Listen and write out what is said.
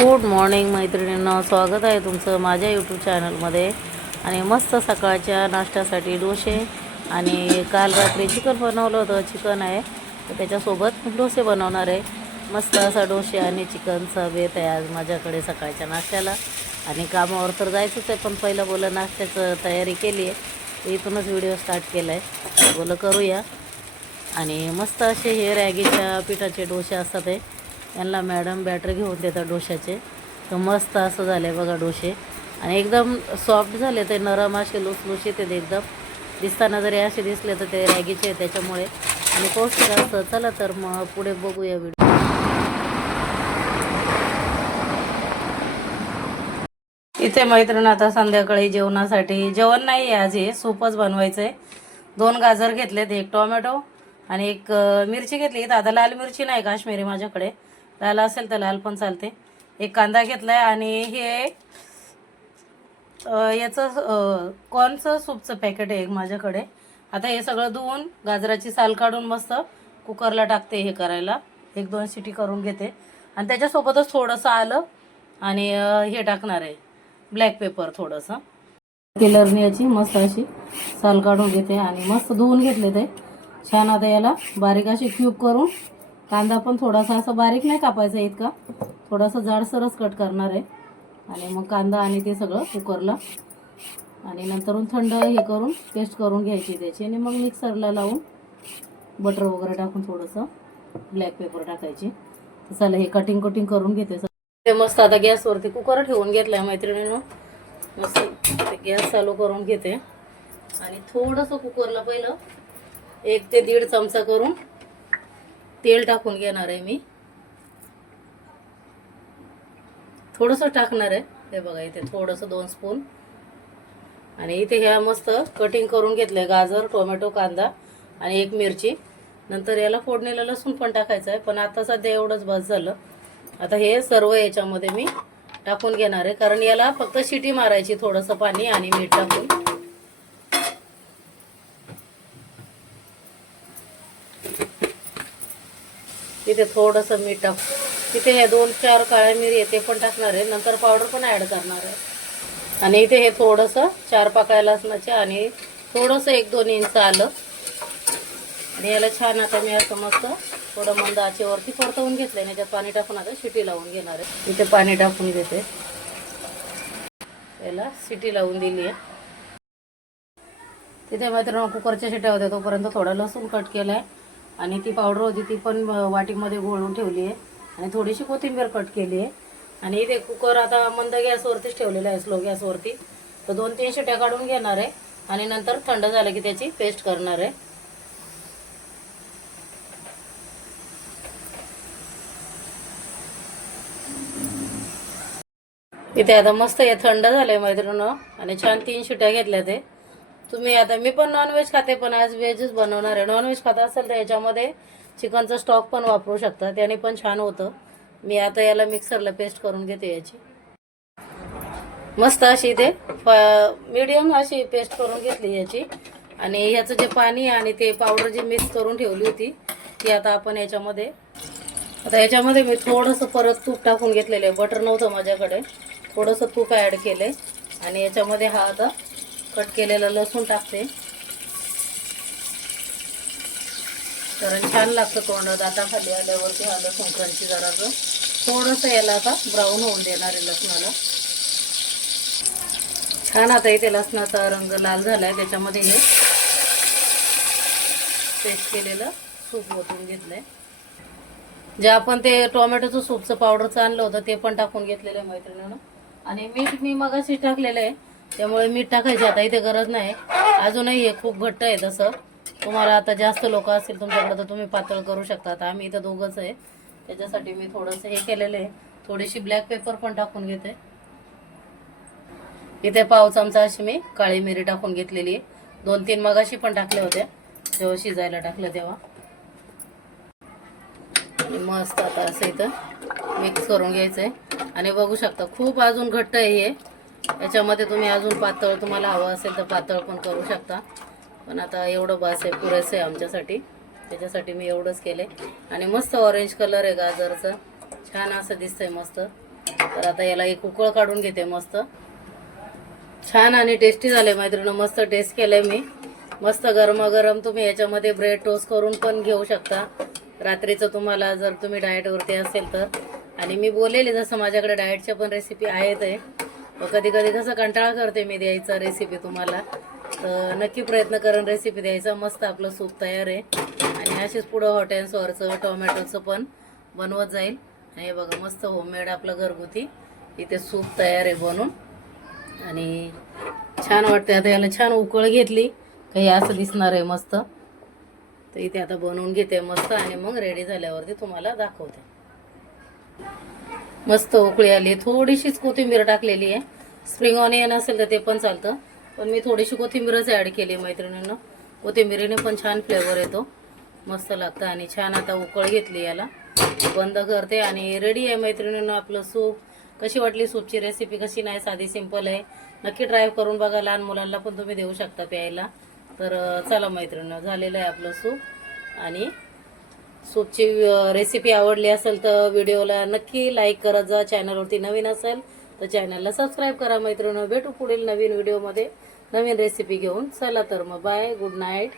Good morning मैत्रिणींना स्वागत आहे तुमचं माझ्या यूट्यूब चॅनलमध्ये. आणि मस्त सकाळच्या नाश्त्यासाठी डोसे आणि काल रात्री चिकन बनवलं होतं चिकन आहे. तर त्याच्यासोबत डोसे बनवणार आहे. मस्त असा डोसे आणि चिकनचा बेत आहे आज माझ्याकडे सकाळच्या नाश्त्याला. आणि कामावर तर जायचंच आहे पण पहिलं बोलं नाश्त्याचं तयारी केली आहे. तर इथूनच व्हिडिओ स्टार्ट केला आहे बोलं करूया. आणि मस्त असे हे रॅगीच्या पिठाचे डोसे असतात हे. यांना मॅडम बॅटर घेऊन देतात डोशाचे तर मस्त असं झालं आहे बघा डोसे आणि एकदम सॉफ्ट झाले ते नरम असे लुसलुशीत आहेत एकदम. दिसताना जरी असे दिसले तर ते रॅगीचे आहे त्याच्यामुळे. आणि पौष्टिक असतं चला तर मग पुढे बघूया व्हिडिओ इथे मैत्रीण आता संध्याकाळी जेवणासाठी. जेवण नाही आहे आज हे सूपच बनवायचं आहे दोन गाजर घेतलेत एक टोमॅटो आणि एक मिरची घेतली. तर आता लाल मिरची नाही काश्मीरी माझ्याकडे. लाल असेल तर लाल पण चालते. एक कांदा घेतला आहे आणि हे याचं कॉर्नचं सूपचं पॅकेट आहे एक माझ्याकडे. आता हे सगळं धुवून गाजराची साल काढून मस्त कुकरला टाकते हे करायला. एक दोन शिटी करून घेते. आणि त्याच्यासोबतच थोडंसं आलं आणि हे टाकणार आहे. ब्लॅक पेपर थोडंसं. किलरनी याची मस्त अशी साल काढून घेते आणि मस्त धुवून घेतले ते. छान आता याला बारीक अशी क्यूब करून कांदा पण थोडासा असं बारीक नाही कापायचा इतका. थोडासा जाडसरच कट करणार आहे. आणि मग कांदा आणि ते सगळं कुकरला. आणि नंतरून थंड हे करून पेस्ट करून घ्यायची त्याची. आणि मग मिक्सरला लावून बटर वगैरे टाकून थोडंसं ब्लॅक पेपर टाकायची. तर चला हे कटिंग कटिंग करून घेते ते मस्त आता गॅसवरती कुकर ठेवून घेतलाय मैत्रिणीनं. मस्त ते गॅस चालू करून घेते. आणि थोडंसं कुकरला पहिलं एक ते दीड चमचा करून तेल टाकून घेणार आहे मी. थोडंसं टाकणार आहे. हे बघा इथे थोडंसं दोन स्पून आणि इथे ह्या मस्त कटिंग करून घेतलंय गाजर टोमॅटो कांदा आणि एक मिरची. नंतर याला फोडणीला लसूण पण टाकायचं आहे पण आता सध्या एवढंच बस झालं. आता हे सर्व याच्यामध्ये मी टाकून घेणार आहे कारण याला फक्त शिटी मारायची थोडंसं पाणी आणि मीठ टाकून. तिथे थोडंसं मीठ टाक तिथे हे दोन चार काळ्या मिरी आहे ते पण टाकणार आहे. नंतर पावडर पण ॲड करणार आहे. आणि इथे हे थोडंसं चार पाकळ्या लसणाचे आणि थोडंसं एक दोन इंच आलं. आणि याला छान आता मी असं मस्त थोडं मंद आचेवरती परतवून घेतलं आहे याच्यात पाणी टाकून आता शिटी लावून घेणार आहे. इथे पाणी टाकून घेते याला सिटी लावून दिली आहे. तिथे मात्र कुकरच्या शिट्या होत्या तोपर्यंत थोडा लसूण कट केला आहे आणि ती पावडर होती ती पण वाटीमध्ये घोळून ठेवली आहे. आणि थोडीशी कोथिंबीर कट केली आहे. आणि इथे कुकर आता मंद गॅसवरतीच ठेवलेला आहे स्लो गॅसवरती. तर दोन तीन शिट्या काढून घेणार आहे. आणि नंतर थंड झालं की त्याची पेस्ट करणार आहे. इथे आता मस्त हे थंड झालंय मैत्रिणं आणि छान तीन शिट्या घेतल्या ते. तुम्ही आता मी पण नॉनव्हेज खाते पण आज व्हेजच बनवणार आहे. नॉनव्हेज खात असेल तर याच्यामध्ये चिकनचा स्टॉक पण वापरू शकता. त्याने पण छान होतं. मी आता याला मिक्सरला पेस्ट करून घेते याची. मस्त अशी ते मीडियम अशी पेस्ट करून घेतली याची. आणि ह्याचं जे पाणी आणि ते पावडर जी मिक्स करून ठेवली होती ती आता आपण याच्यामध्ये आता याच्यामध्ये मी थोडंसं परत तूप टाकून घेतलेलं आहे. बटर नव्हतं माझ्याकडे. थोडंसं तूप ॲड केलं आहे आणि याच्यामध्ये हा आता कट केलेलं लसूण टाकते. कारण छान लागतं तोंडात. दाताखाली खाली आल्यावरती हा लसूण क्रंची जराचं थोडंसं याला आता ब्राऊन होऊन देणार आहे लसणाला. छान आता इथे लसणाचा रंग लाल झाला आहे त्याच्यामध्ये हे पेस्ट केलेलं सूप ओतून घेतलंय. जे आपण ते टोमॅटोचं सूपचं पावडरचं आणलं होतं ते पण टाकून घेतलेलं आहे मैत्रिणीनं. आणि मीठ मी मगाशी टाकलेलं आहे. त्यामुळे मीठ टाकायची आता इथे गरज नाही. अजूनही हे खूप घट्ट आहे तसं. तुम्हाला आता जास्त लोक असतील तुमच्याकडे तर तुम्ही पातळ करू शकता. आता आम्ही इथं दोघंच आहे. त्याच्यासाठी मी थोडंसं हे केलेलं आहे. थोडीशी ब्लॅक पेपर पण टाकून घेते. इथे पाव चमचा अशी मी काळी मिरी टाकून घेतलेली आहे. दोन तीन मगाशी पण टाकल्या होत्या. जेव्हा शिजायला टाकलं तेव्हा. आणि मस्त आता असं इथं मिक्स करून घ्यायचं आहे आणि बघू शकता खूप अजून घट्ट आहे हे. याच्यामध्ये तुम्ही अजून पातळ तुम्हाला हवं असेल तर पातळ पण करू शकता. पण आता एवढं बस आहे पुरेसं आहे आमच्यासाठी. त्याच्यासाठी मी एवढंच केले आणि मस्त ऑरेंज कलर आहे गाजरचं. छान असं दिसतंय मस्त. तर आता याला एक उकळ काढून घेते मस्त. छान आणि टेस्टी झाले मैत्रिणी मस्त टेस्ट केलंय मी. मस्त गरमागरम तुम्ही याच्यामध्ये ब्रेड टोस्ट करून पण घेऊ शकता. रात्रीचं तुम्हाला जर तुम्ही डाएटवरती असेल तर. आणि मी बोलेले जसं माझ्याकडे डाएटच्या पण रेसिपी आहेत आहे कधी कधी कसं कंटाळा करते मी द्यायचा रेसिपी तुम्हाला. तर नक्की प्रयत्न करेन रेसिपी द्यायचा. मस्त आपलं सूप तयार आहे. आणि अशीच पुढं हॉटेल्सवरचं टोमॅटोचं पण बनवत जाईल. आणि हे बघा मस्त होममेड आपलं घरगुती. इथे सूप तयार आहे बनून. आणि छान वाटते आता याला छान उकळ घेतली. काही असं दिसणार आहे मस्त. तर इथे आता बनवून घेते मस्त. आणि मग रेडी झाल्यावरती तुम्हाला दाखवते. मस्त उकळी आली. थोडीशीच कोथिंबीर टाकलेली आहे. स्प्रिंग ऑनियन असेल तर ते पण चालतं. पण मी थोडीशी कोथिंबीरच ॲड केली मैत्रिणीनं. कोथिंबीरीने पण छान फ्लेवर येतो. मस्त लागतं आणि छान आता उकळ घेतली याला. बंद करते आणि रेडी आहे मैत्रिणीनं आपलं सूप कशी वाटली सूपची रेसिपी कशी नाही? साधी सिंपल आहे. नक्की ट्राय करून बघा. लहान मुलांना पण तुम्ही देऊ शकता प्यायला. तर चला मैत्रिणीनं झालेलं आहे आपलं सूप आणि सूपची रेसिपी आवडली असेल तर व्हिडिओला नक्की लाईक करत जा चॅनलवरती नवीन असेल तर चॅनलला सबस्क्राईब करा. मैत्रिणी भेटू पुढील नवीन व्हिडिओमध्ये नवीन रेसिपी घेऊन. चला तर मग बाय गुड नाईट